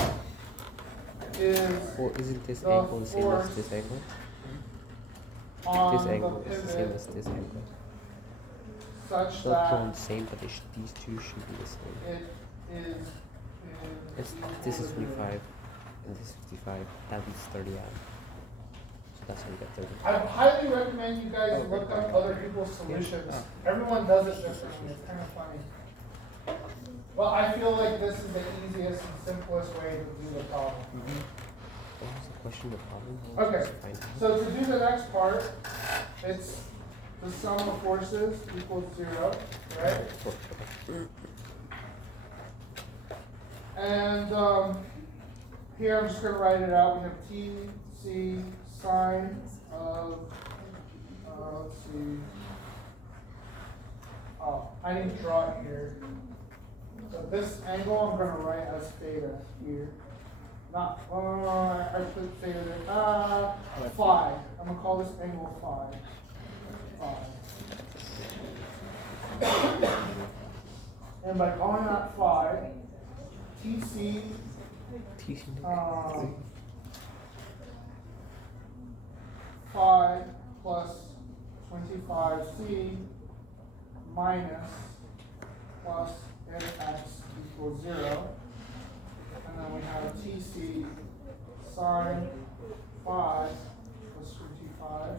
is Well, isn't this the angle the same as force this angle? on This angle the is the same pivot as this angle. such They're not that the same, but these two should be the same. it is This is equal to- 45, and this is 55. That one's 30 out. So that's how you got 30. I highly recommend you guys look up other people's solutions. Everyone does it differently. It's kind of funny. Well, I feel like this is the easiest and simplest way to do the problem. What was the question, the problem? Okay, Fine. so to do the next part, it's the sum of forces equals 0, right? And here I'm just going to write it out. We have TC sine of, let's see. Oh, I need to draw it here. So this angle I'm going to write as theta here. Not, I should say that, phi. I'm going to call this angle phi. And by calling that phi, TC, phi plus 25C minus plus nx equals 0. And then we have tc sine phi plus 55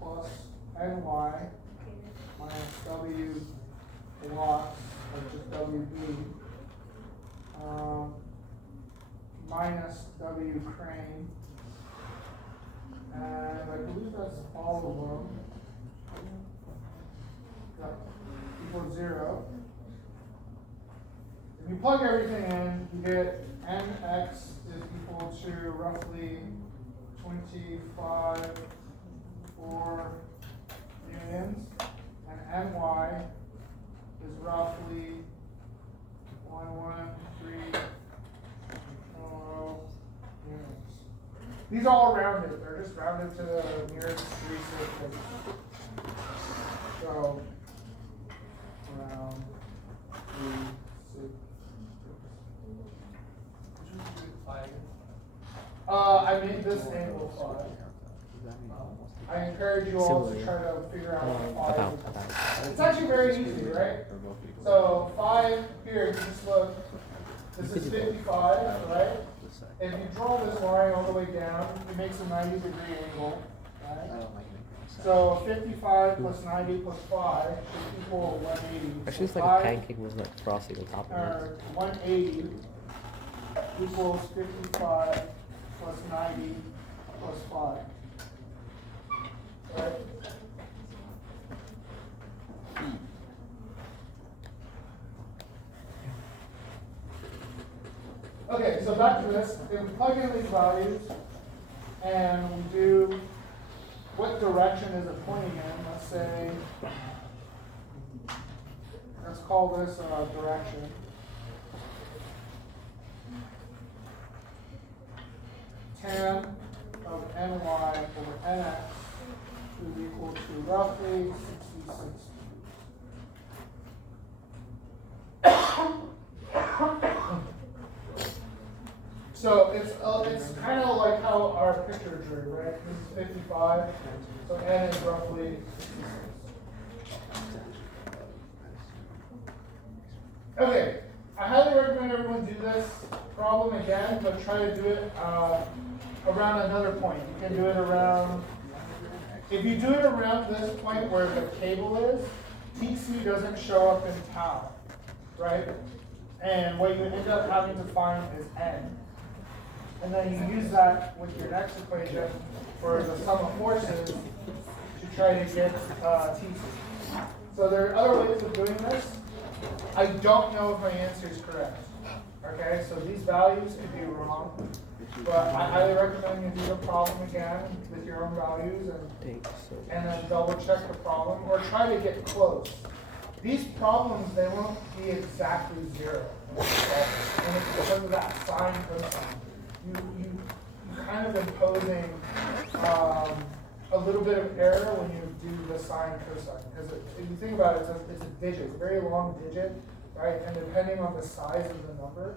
plus ny minus w blocks, or just wb, minus w crane, and I believe that's all of them. Yeah, equals 0. If you plug everything in, you get nx is equal to roughly 25 unions, and ny is roughly 113 units. These are all rounded. They're just rounded to the nearest 3/6. So around 3/6. I made this angle 5. I encourage you all to try to figure out what 5 is. It's actually very easy, right? So 5 here, just look. This is 55, right? If you draw this line all the way down, it makes a 90-degree angle, right? So 55 plus 90 plus 5 should equal 180. Actually, it's like a pancake with like frosting on top of Or it. 180 equals 55 plus 90 plus 5. Right? Okay, so back to this. If we plug in these values and we do what direction is it pointing in, let's say, let's call this direction. Tan of ny over nx is equal to roughly 66. So it's kind of like how our picture drew, right? This is 55, so n is roughly 66. Okay, I highly recommend everyone do this problem again, but try to do it around another point. You can do it around, if you do it around this point where the cable is, TC doesn't show up in tau, right? And what you end up having to find is n. And then you use that with your next equation for the sum of forces to try to get TC. So there are other ways of doing this. I don't know if my answer is correct. Okay, so these values could be wrong, but I highly recommend you do the problem again with your own values and then double check the problem or try to get close. These problems, they won't be exactly 0 when you solve it. And it's because of that sine cosine. You kind of imposing a little bit of error when you do the sine cosine. Because if you think about it, it's a digit, it's a very long digit, right? And depending on the size of the number,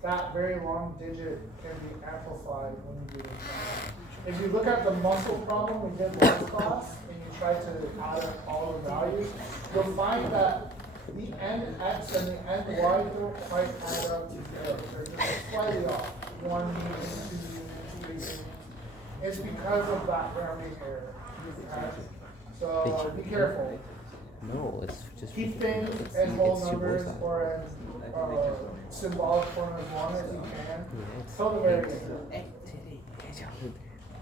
that very long digit can be amplified when you do the sine. If you look at the muscle problem we did last class, and you try to add up all the values, you'll find that the nx and the ny don't quite add up to 0. They're just slightly off. 1 unit, 2 units, 3 units. It's because of that rounding error. Okay? So be careful. No, it's just Keep things in whole numbers or in symbolic form as long as you can. Till the very end.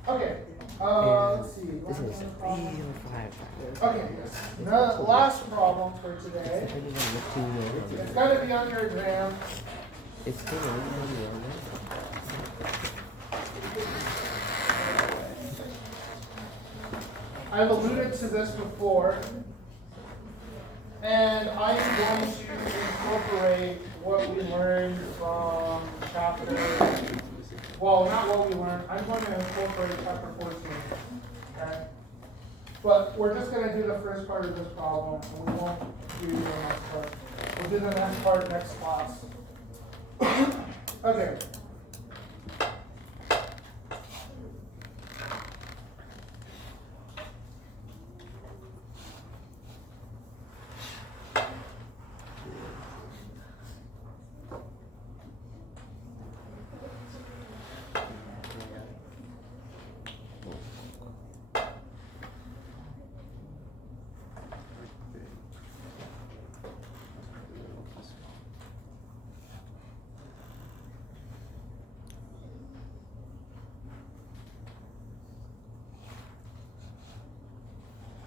Okay. Let's see. This is real 5. Okay, yes. The last problem for today. It's got to be on your exam. It's still on I've alluded to this before, and I'm going to incorporate what we learned from chapter, well, not what we learned, I'm going to incorporate chapter 14, okay? But we're just going to do the first part of this problem, and we won't do the next part. We'll do the next part next class. Okay.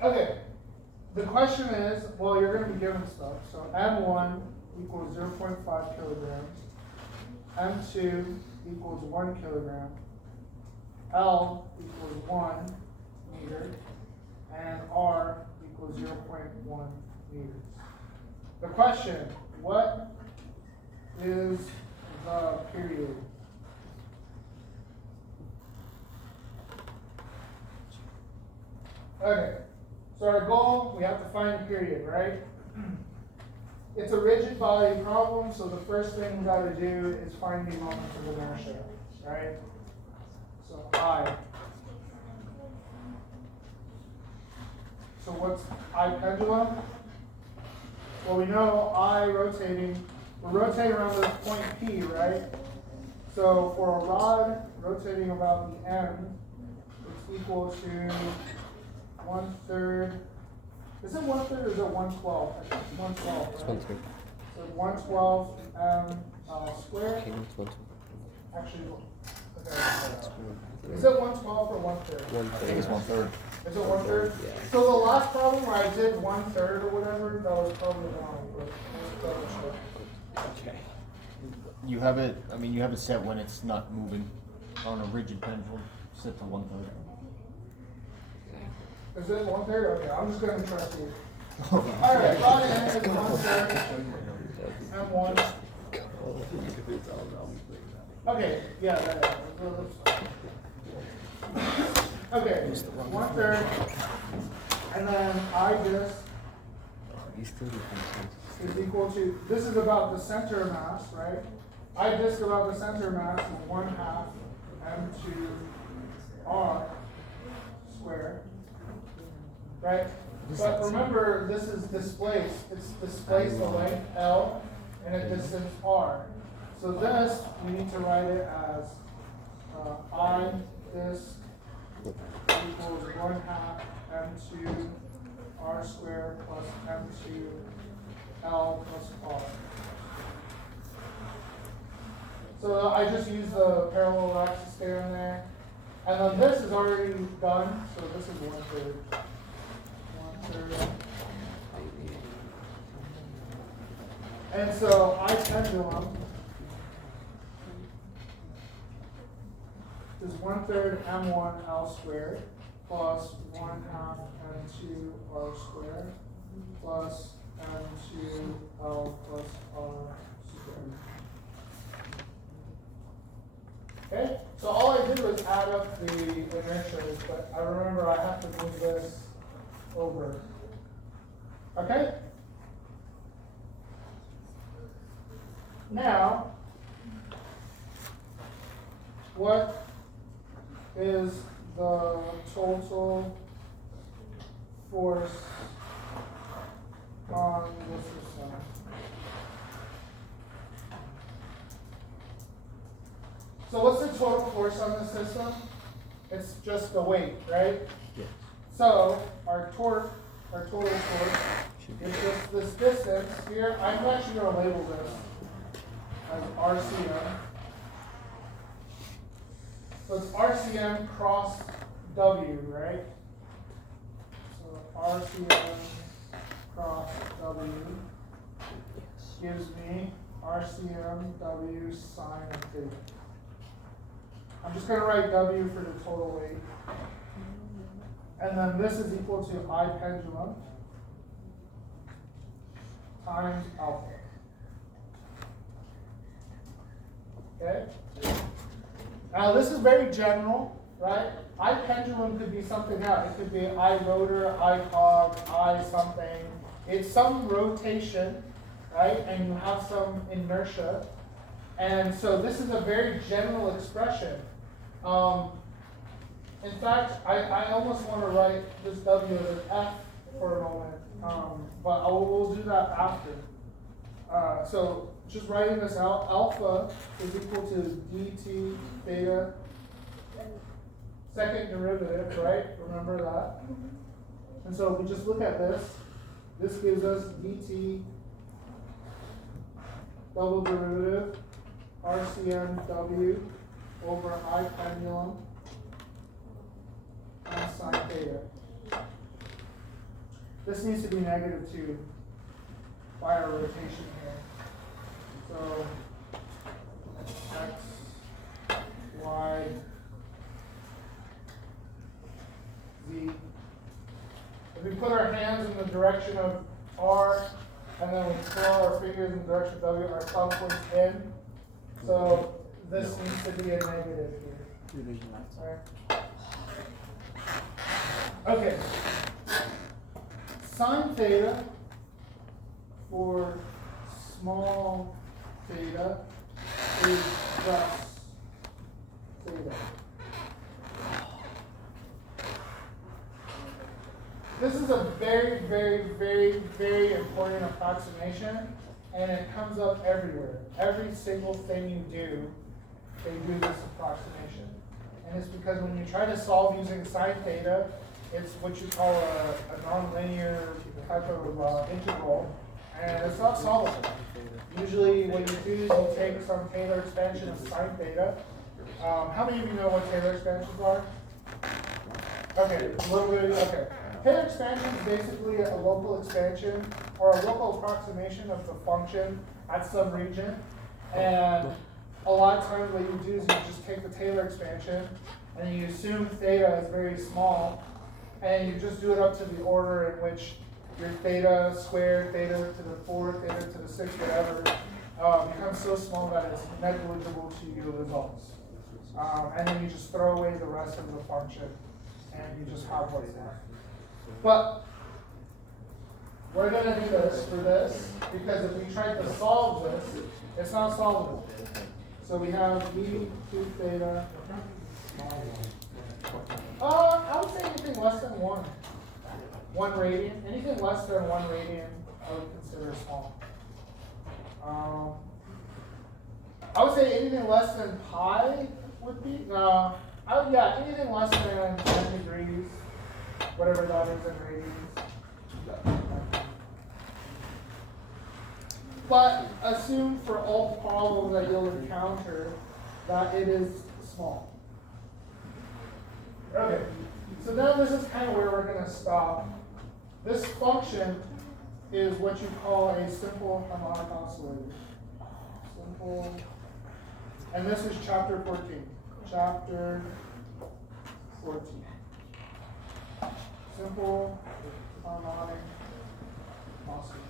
Okay, the question is, well, you're gonna be given stuff, so M1 equals 0.5 kilograms, M2 equals 1 kilogram, L equals 1 meter, and R equals 0.1 meters. The question, what is the period? Okay, so our goal, we have to find a period, right? It's a rigid body problem, so the first thing we gotta do is find the moment of inertia, right? So I. So what's I pendulum? Well, we know I rotating, we're rotating around this point P, right? So for a rod rotating about the M, it's equal to 1/3. Is it 1/3 or is it 1/12? I think it's 1/12, It's right? 1/3. So 1/12 squared. Okay, it's 1/2. Actually, okay. Is it 1/12 or 1/3? 1/3. I think it's 1/3. Is it 1/3? Yeah. So the last problem where I did 1/3 or whatever, that was probably wrong, but let's double check. Okay. You have it, I mean, you have it set when it's not moving on a rigid pendulum, set to 1/3. Is it 1/3? Okay, I'm just gonna trust you. Alright, rod end is 1/3, M1. Okay, yeah. Okay, 1/3, and then I just You still need to is equal to, this is about the center mass, right? I disk about the center mass is 1/2 M2R squared, right? But remember, this is displaced, it's displaced the length L and a distance R. So this, we need to write it as I disk equals 1/2 M2 R squared plus M2 L plus R. So I just use the parallel axis there and there. And then this is already done, so this is 1/3. 1/3. And so I pendulum is 1/3 M1 L squared plus 1/2 M2 R squared plus M2 L plus R squared. Okay, so all I did was add up the inertias, but I remember I have to move this over. Okay? Now, what is the total force on the system? So what's the total force on the system? It's just the weight, right? Yeah. So our torque, our total force, is just this distance here. I'm actually going to label this as RCM. So it's RCM cross W, right? So RCM cross W gives me RCM W sine of theta. I'm just going to write W for the total weight. And then this is equal to I pendulum times alpha. Okay? Now this is very general, right? I pendulum could be something else. It could be I rotor, I cog, I something. It's some rotation, right? And you have some inertia. And so this is a very general expression. In fact, I almost want to write this W as F for a moment, but we'll do that after. So just writing this out, alpha is equal to dt theta, second derivative, right? Remember that? And so we just look at this. This gives us dt double derivative RCM W over I pendulum and sine theta. this needs to be -2 by our rotation here. So x, y, z. If we put our hands in the direction of R, and then we throw our fingers in the direction of W, our thumb points in. So this needs to be a negative here. Alright. Okay. Sine theta for small theta is just theta. This is a very, very, very, very important approximation, and it comes up everywhere. Every single thing you do, they do this approximation. And it's because when you try to solve using sine theta, it's what you call a nonlinear type of integral, and it's not solvable. Usually what you do is you take some Taylor expansion of sine theta. How many of you know what Taylor expansions are? Okay, a little bit, okay. Taylor expansion is basically a local expansion or a local approximation of the function at some region. And a lot of times what you do is you just take the Taylor expansion and you assume theta is very small, and you just do it up to the order in which your theta squared, theta to the 4, theta to the 6, whatever, becomes so small that it's negligible to your results. And then you just throw away the rest of the function and you just have what's left. But we're going to do this for this, because if we try to solve this, it's not solvable. So we have e to theta. I would say anything less than 1. 1 radian. Anything less than 1 radian I would consider small. I would say anything less than pi would be, yeah, anything less than 10 degrees, whatever that is in radians. But assume for all problems that you'll encounter that it is small. Okay, so now this is kind of where we're going to stop. This function is what you call a simple harmonic oscillator. Simple, and this is chapter 14. Chapter 14. Simple harmonic oscillator.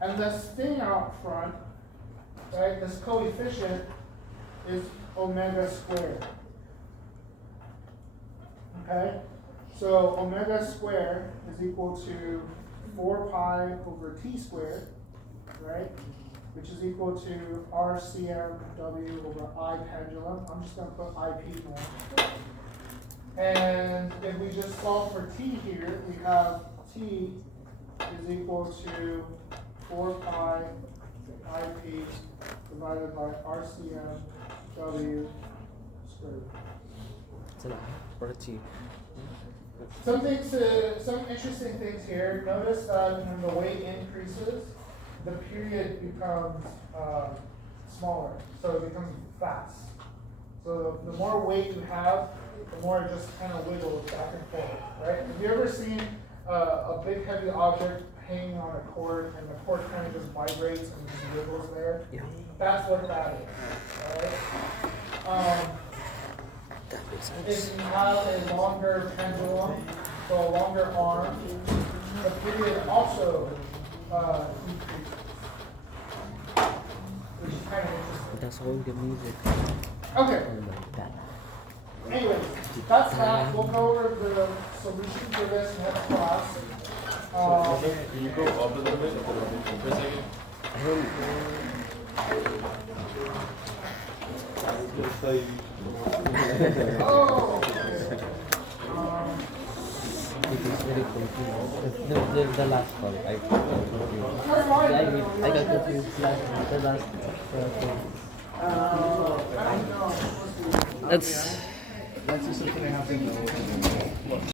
And this thing out front, right, this coefficient is omega squared. Okay? So omega squared is equal to 4 pi over t squared, right? Which is equal to RCMW over I pendulum. I'm just going to put IP there. And if we just solve for t here, we have t is equal to 4 pi IP divided by RCMW squared. It's an I or a T. Some interesting things here. Notice that when the weight increases, the period becomes smaller, so it becomes fast. So the more weight you have, the more it just kind of wiggles back and forth, right? Have you ever seen a big heavy object hanging on a cord, and the cord kind of just vibrates and just wiggles there? Yeah. That's what that is, alright? That makes sense. If you have a longer pendulum, so a longer arm, the period also decreases, which is kind of interesting. That's all the music. Okay, Oh my god. anyways, that's that. We'll go over the solution for this next class. Can you go up a little bit for a second? Oh, okay. It is very confusing. The last one, I got confused. I got confused the last thing. I don't know. That's That's just something that happens.